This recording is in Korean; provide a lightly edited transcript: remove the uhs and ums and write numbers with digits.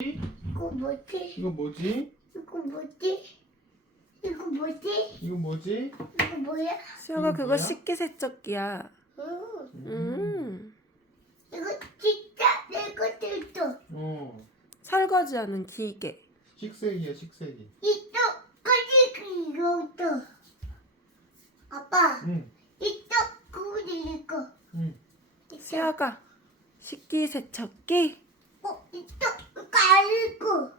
이거 뭐지? 이거 뭐지? 이거 뭐지? 이거 뭐지? 이거 뭐지? 이거 뭐야? 수혁아 이거 그거 뭐야? 식기세척기야. 이거 진짜 내 것도 어. 설거지하는 기계. 식세기야, 식세기. 이쪽까지 이것도 아빠 응. 이쪽 그거도 이거 응. 수혁아 식기세척기. 이쪽 깔고